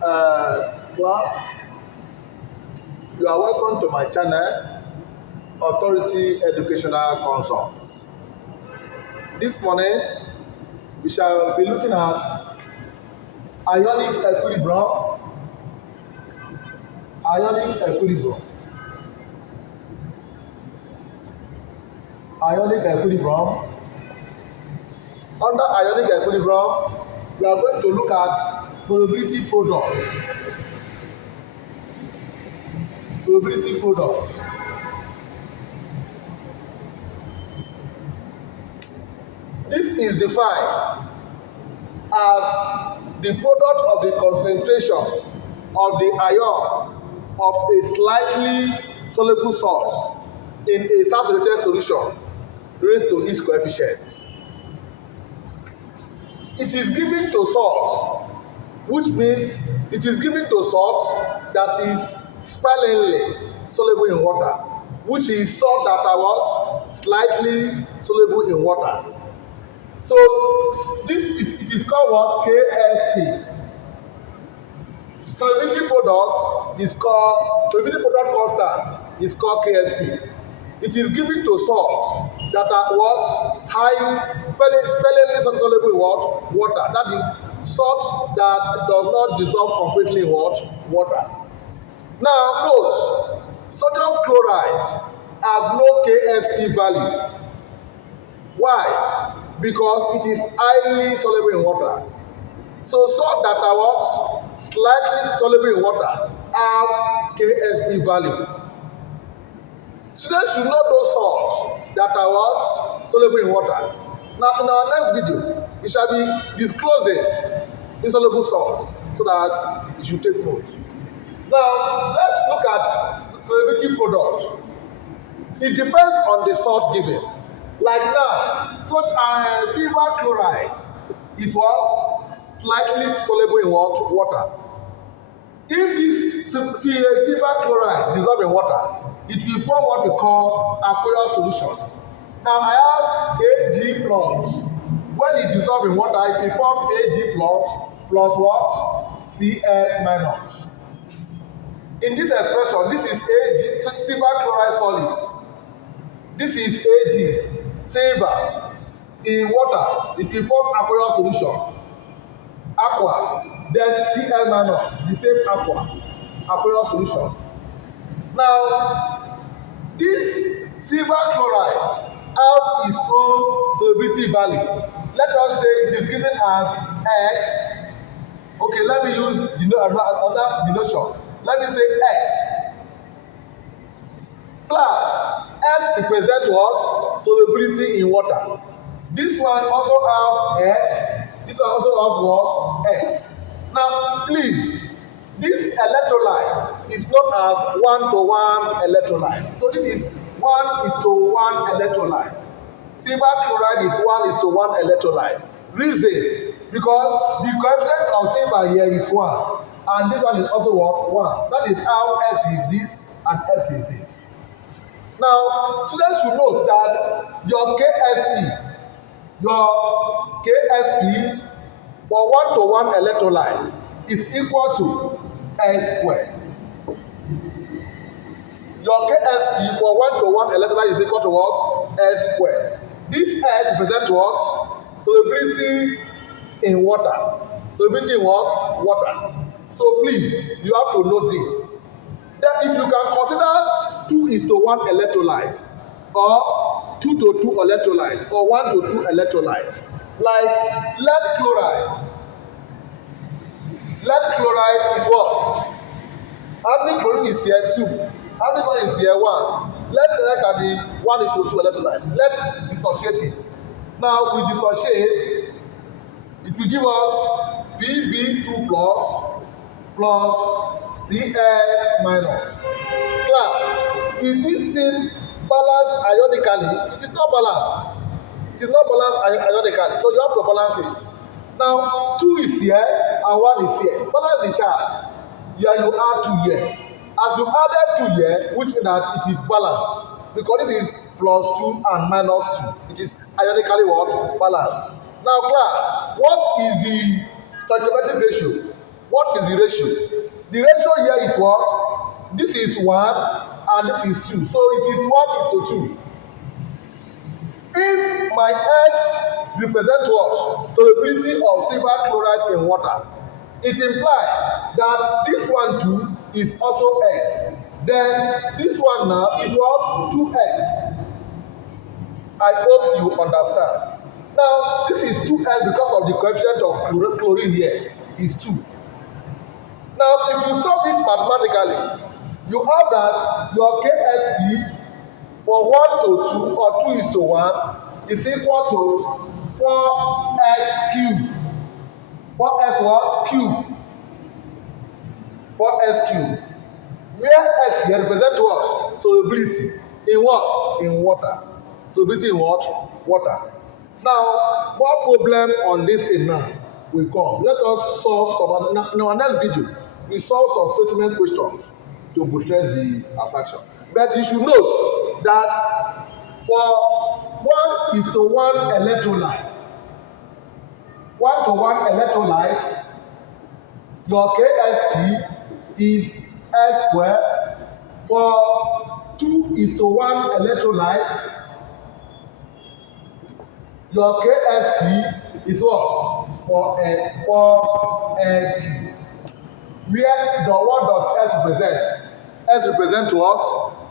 Class, you are welcome to my channel, Authority Educational Consult. This morning, we shall be looking at ionic equilibrium. Ionic equilibrium. Ionic equilibrium. Under ionic equilibrium, we are going to look at solubility product. Solubility product. This is defined as the product of the concentration of the ion of a slightly soluble salt in a saturated solution raised to its coefficient. It is given to salt, which means it is given to salt that is sparingly soluble in water, which is salt that are what? Slightly soluble in water. So it is called what? KSP. Solubility product constant is called KSP. It is given to salts that are what? Sparingly soluble in what? Water. That is salt that does not dissolve completely in what? Water. Now note, sodium chloride have no KSP value. Why? Because it is highly soluble in water. So salt that are what? Slightly soluble in water have KSP value. Students should know those salts that are what? Soluble in water. Now in our next video, we shall be disclosing insoluble salts so that you should take note. Now let's look at solubility product. It depends on the salt given. Like now, silver chloride is what? Slightly soluble in what? Water. If this silver chloride dissolve in water, it will form what we call aqueous solution. Now I have Ag plus. When it dissolve in water, it will form Ag plus what? Cl minus. In this expression, this is Ag, silver chloride solid. This is Ag, silver. In water, it will form aqueous solution. Aqua, then Cl minus, the same aqueous solution. Now, this silver chloride have its own solubility value. Let us say it is given as X. Okay, let me use another denotation. Let me say X. Plus, S represents what? Solubility in water. This one also have X. This one also have what? X. Now, please, this electrolyte is known as 1-to-1 electrolyte. So this is 1:1 electrolyte. Silver chloride is 1:1 electrolyte. Reason, because the coefficient of silver here is 1, and this one is also what? 1. That is how S is this and S is this. Now, students should note that your KSP for 1-to-1 electrolyte is equal to S squared. Your KSP for 1-to-1 electrolyte is equal to what? S squared. This S represents what? Solubility in water. Solubility in what? Water. So please, you have to know this. That if you can consider 2:1 electrolyte, or 2:2 electrolyte, or 1:2 electrolyte, like lead chloride. Lead chloride is what? How many chlorine is here? 2. How many chlorine is here? 1. Lead chloride can be 1:2 electrolyte. Let's dissociate it. Now we dissociate, it will give us Pb2 plus Cl minus. Class, is this thing balanced ionically? It is not balanced. It is not balanced ionically, so you have to balance it. Now 2 is here and 1 is here. Balance the charge. Here you add 2 here. As you added 2 here, which means that it is balanced, because it is +2 and -2. It is ionically what? Balanced. Now class, what is the stoichiometric ratio? What is the ratio? The ratio here is what? This is 1 and this is 2. So it is 1:2. If my S represents what? Solubility of silver chloride in water, it implies that this one too is also X. Then this one now is what? 2X. I hope you understand. Now, this is 2X because of the coefficient of chlorine here is 2. Now, if you solve it mathematically, you have that your KSP for 1 to 2 or 2:1 is equal to 4x cubed. 4x what? Cube. 4x cubed. Where x here represents what? Solubility. In what? In water. Solubility in what? Water. Now, more problem on this thing now will come. Let us solve some. In our next video, we solve some specimen questions to buttress the assertion. But you should note that for 1:1 electrolyte, 1:1 electrolyte, your KSP is S squared. For 2:1 electrolyte, your KSP is what? For S cubed. What does S represent? S represent what?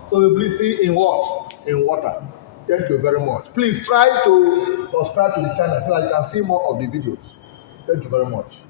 Solubility in what? In water. Thank you very much. Please try to subscribe to the channel so that you can see more of the videos. Thank you very much.